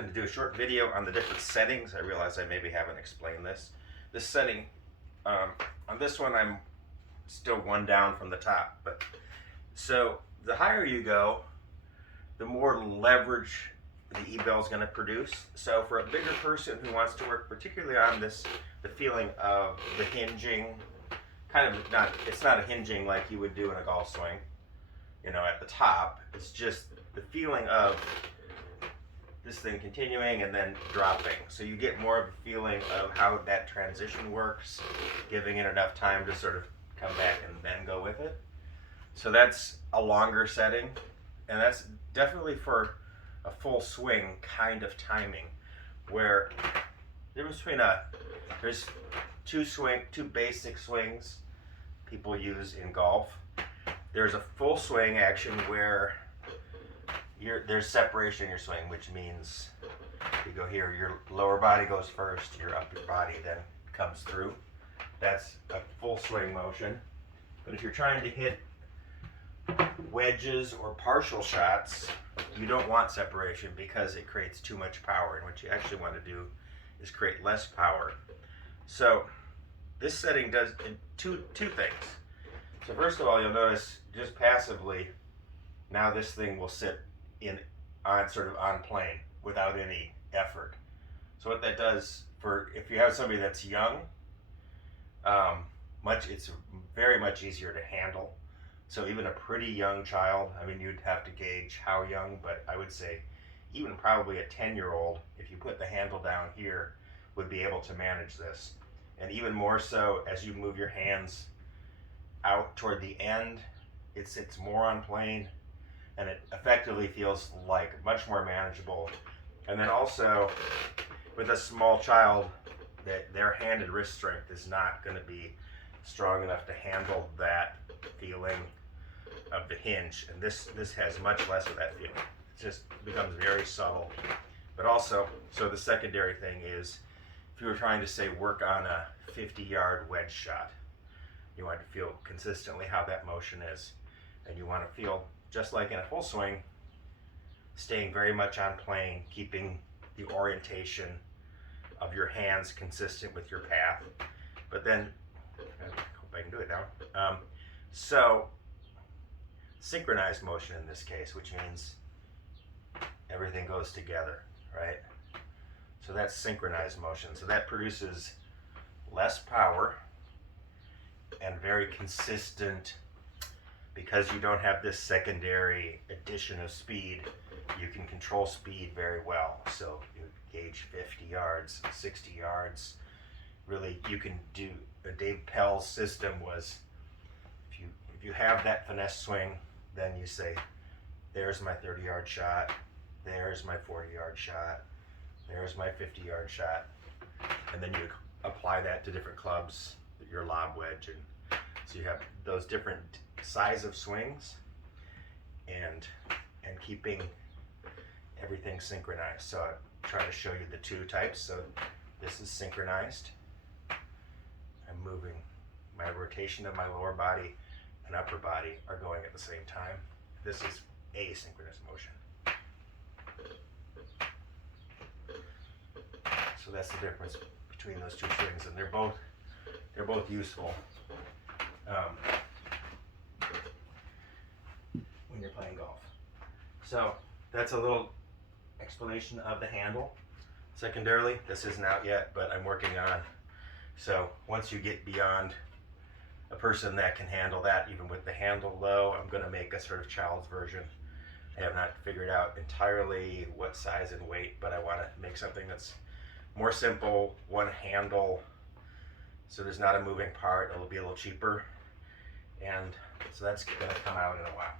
going to do a short video on the different settings. I realize I maybe haven't explained this. This setting, on this one I'm still one down from the top, but so the higher you go, the more leverage the E-bell is going to produce. So for a bigger person who wants to work particularly on this, the feeling of the hinging, kind of not, it's not a hinging like you would do in a golf swing, you know, at the top. It's just the feeling of this thing continuing and then dropping. So you get more of a feeling of how that transition works, giving it enough time to sort of come back and then go with it. So that's a longer setting, and that's definitely for a full swing kind of timing, where the difference between there's two basic swings people use in golf. There's a full swing action where there's separation in your swing, which means you go here, your lower body goes first, your upper body then comes through. That's a full swing motion. But if you're trying to hit wedges or partial shots, you don't want separation because it creates too much power, and what you actually want to do is create less power. So this setting does two things. So first of all, you'll notice just passively, now this thing will sit sort of on plane without any effort. So what that does, for if you have somebody that's young, it's very much easier to handle. So even a pretty young child, I mean, you'd have to gauge how young, but I would say even probably a 10-year-old, if you put the handle down here, would be able to manage this. And even more so as you move your hands out toward the end, it sits more on plane, and it effectively feels like much more manageable. And then also with a small child, their hand and wrist strength is not going to be strong enough to handle that feeling of the hinge, and this has much less of that feeling. It just becomes very subtle. But also, so the secondary thing is, if you were trying to say work on a 50-yard wedge shot, you want to feel consistently how that motion is, and you want to feel just like in a full swing, staying very much on plane, keeping the orientation of your hands consistent with your path. But then, I hope I can do it now. So synchronized motion in this case, which means everything goes together, right? So that's synchronized motion. So that produces less power and very consistent, because you don't have this secondary addition of speed. You can control speed very well. So you gauge 50 yards, 60 yards. Really, you can do, Dave Pell's system was, if you have that finesse swing, then you say, there's my 30-yard shot, there's my 40-yard shot, there's my 50-yard shot, and then you apply that to different clubs, your lob wedge, and so you have those different size of swings, and keeping everything synchronized. So I try to show you the two types. So this is synchronized. I'm moving, my rotation of my lower body and upper body are going at the same time. This is asynchronous motion. So that's the difference between those two swings, and they're both useful when you're playing golf. So that's a little explanation of the handle. Secondarily, this isn't out yet, but I'm working on. So once you get beyond a person that can handle that, even with the handle low, I'm going to make a sort of child's version. I have not figured out entirely what size and weight, but I want to make something that's more simple, one handle, so there's not a moving part. It'll be a little cheaper, and so that's going to come out in a while.